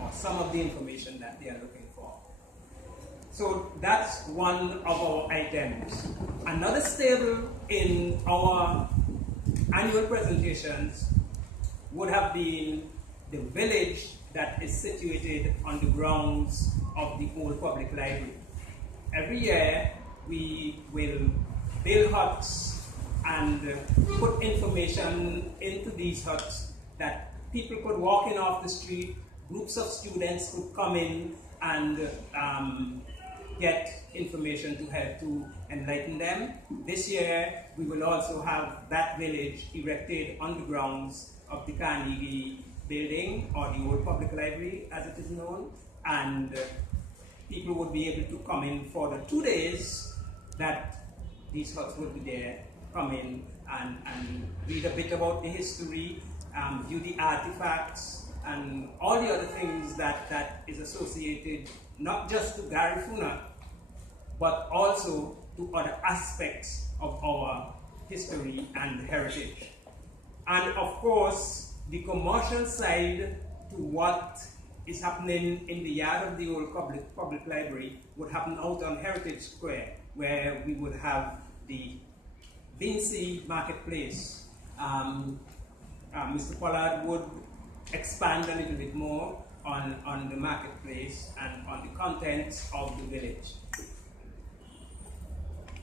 or some of the information that they are looking for. So that's one of our items. Another staple in our annual presentations would have been the village that is situated on the grounds of the old public library. Every year we will build huts and put information into these huts that people could walk in off the street, groups of students could come in and get information to help to enlighten them. This year we will also have that village erected on the grounds of the Carnegie building, or the old public library as it is known, and people would be able to come in for the 2 days that these huts would be there, come in and read a bit about the history, view the artifacts, and all the other things that is associated not just to GARIFUNA, but also to other aspects of our history and heritage. And of course, the commercial side to what is happening in the yard of the old public library would happen out on Heritage Square, where we would have the Vinci Marketplace. Mr. Pollard would expand a little bit more on the marketplace and on the contents of the village.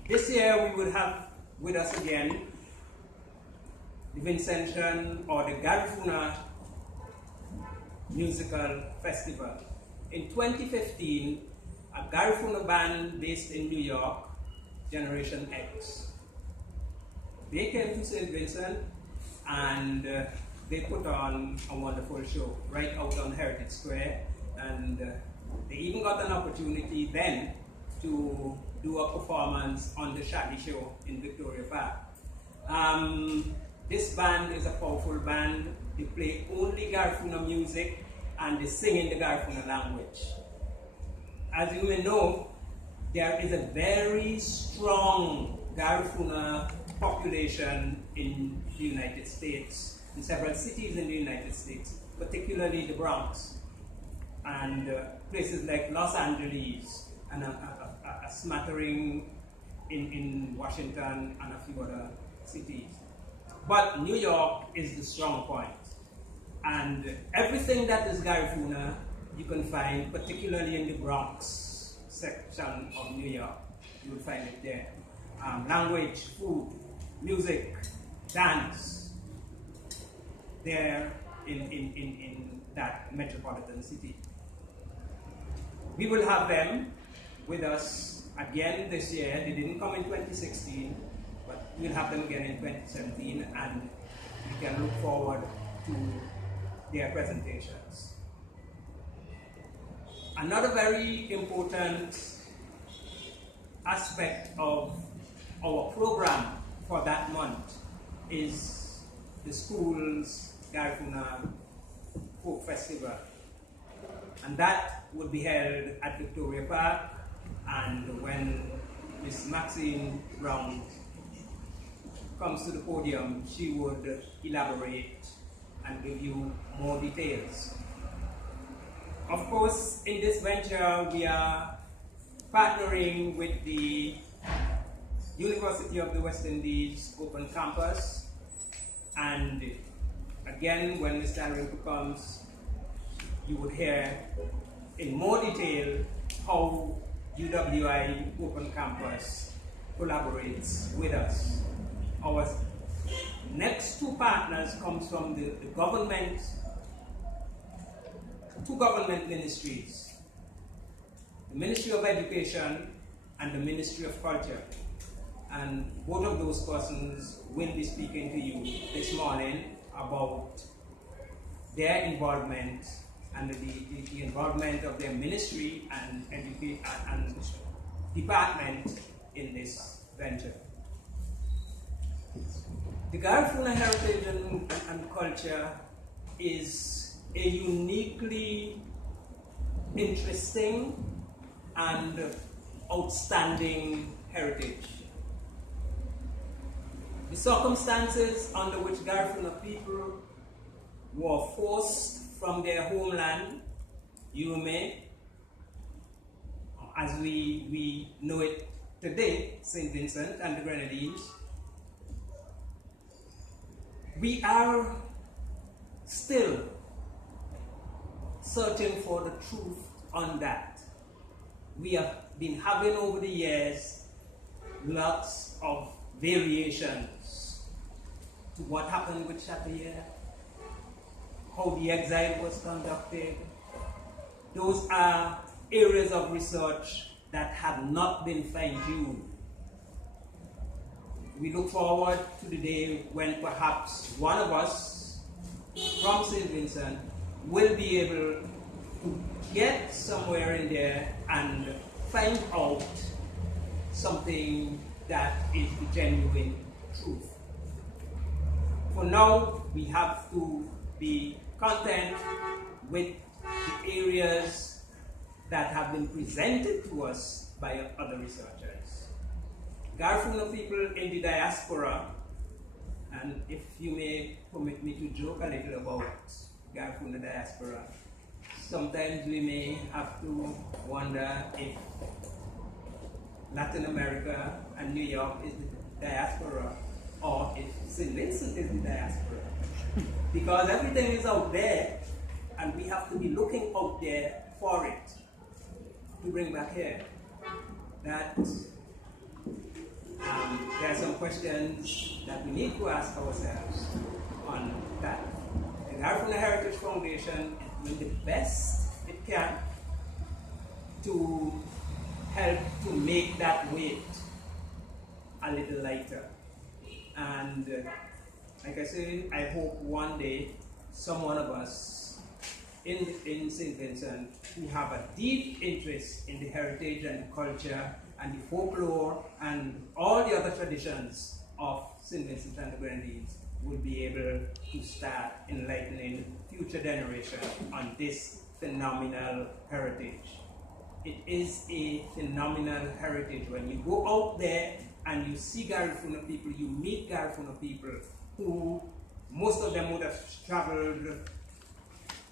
This year we would have with us again the Vincentian or the GARIFUNA Musical Festival. In 2015, a GARIFUNA band based in New York, Generation X, they came to St. Vincent and they put on a wonderful show right out on Heritage Square, and they even got an opportunity then to do a performance on the Shaggy Show in Victoria Park. This band is a powerful band. They play only GARIFUNA music and they sing in the GARIFUNA language. As you may know, there is a very strong GARIFUNA population in the United States, in several cities in the United States, particularly the Bronx, and places like Los Angeles, and a smattering in Washington and a few other cities. But New York is the strong point. And everything that is GARIFUNA you can find, particularly in the Bronx section of New York. You will find it there. Language, food, music, dance, there in that metropolitan city. We will have them with us again this year. They didn't come in 2016, but we'll have them again in 2017, and we can look forward to their presentations. Another very important aspect of our program for that month is the school's GARIFUNA Folk Festival. And that would be held at Victoria Park, and when Miss Maxine Brown comes to the podium, she would elaborate and give you more details. Of course, in this venture, we are partnering with the University of the West Indies Open Campus, and again, when Mr. Dalrymple comes, you would hear in more detail how UWI Open Campus collaborates with us. Our next two partners comes from the government, two government ministries, the Ministry of Education and the Ministry of Culture. And both of those persons will be speaking to you this morning about their involvement and the involvement of their ministry and department in this venture. The GARIFUNA heritage and culture is a uniquely interesting and outstanding heritage. The circumstances under which GARIFUNA people were forced from their homeland Yume, as we know it today, St. Vincent and the Grenadines, we are still searching for the truth on that. We have been having over the years lots of variations to what happened with Chatelier, how the exile was conducted. Those are areas of research that have not been fine-tuned. We look forward to the day when perhaps one of us from St. Vincent will be able to get somewhere in there and find out something that is the genuine truth. For now, we have to be content with the areas that have been presented to us by other researchers. GARIFUNA people in the diaspora, and if you may permit me to joke a little about GARIFUNA diaspora, sometimes we may have to wonder if Latin America and New York is the diaspora, or if St. Vincent is the diaspora. Because everything is out there, and we have to be looking out there for it to bring back here. That there are some questions that we need to ask ourselves on that. The GARIFUNA Heritage Foundation is doing the best it can to help to make that weight a little lighter. And like I say, I hope one day some one of us in St. Vincent who have a deep interest in the heritage and the culture and the folklore and all the other traditions of St. Vincent and the Grenadines will be able to start enlightening future generations on this phenomenal heritage. It is a phenomenal heritage. When you go out there and you see GARIFUNA people, you meet GARIFUNA people who, most of them would have traveled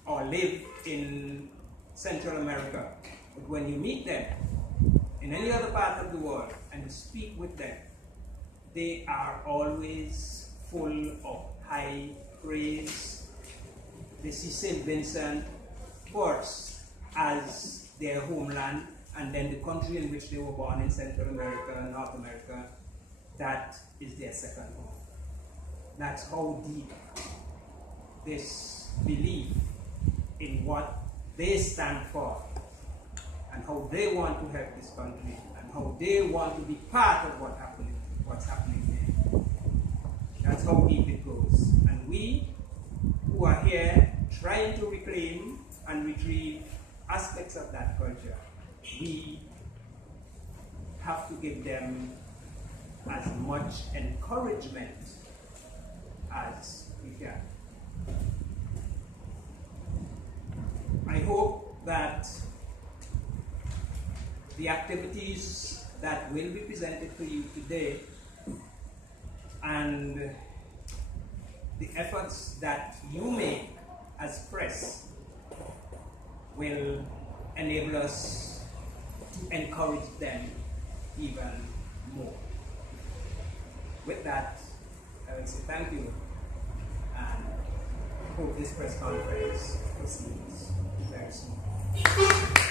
or lived in Central America. But when you meet them in any other part of the world and you speak with them, they are always full of high praise. They see St. Vincent first as their homeland, and then the country in which they were born in Central America and North America, that is their second home. That's how deep this belief in what they stand for and how they want to help this country and how they want to be part of what's happening there. That's how deep it goes. And we who are here trying to reclaim and retrieve aspects of that culture, we have to give them as much encouragement as we can. I hope that the activities that will be presented to you today and the efforts that you make as press will enable us to encourage them even more. With that, I will say thank you and hope this press conference proceeds.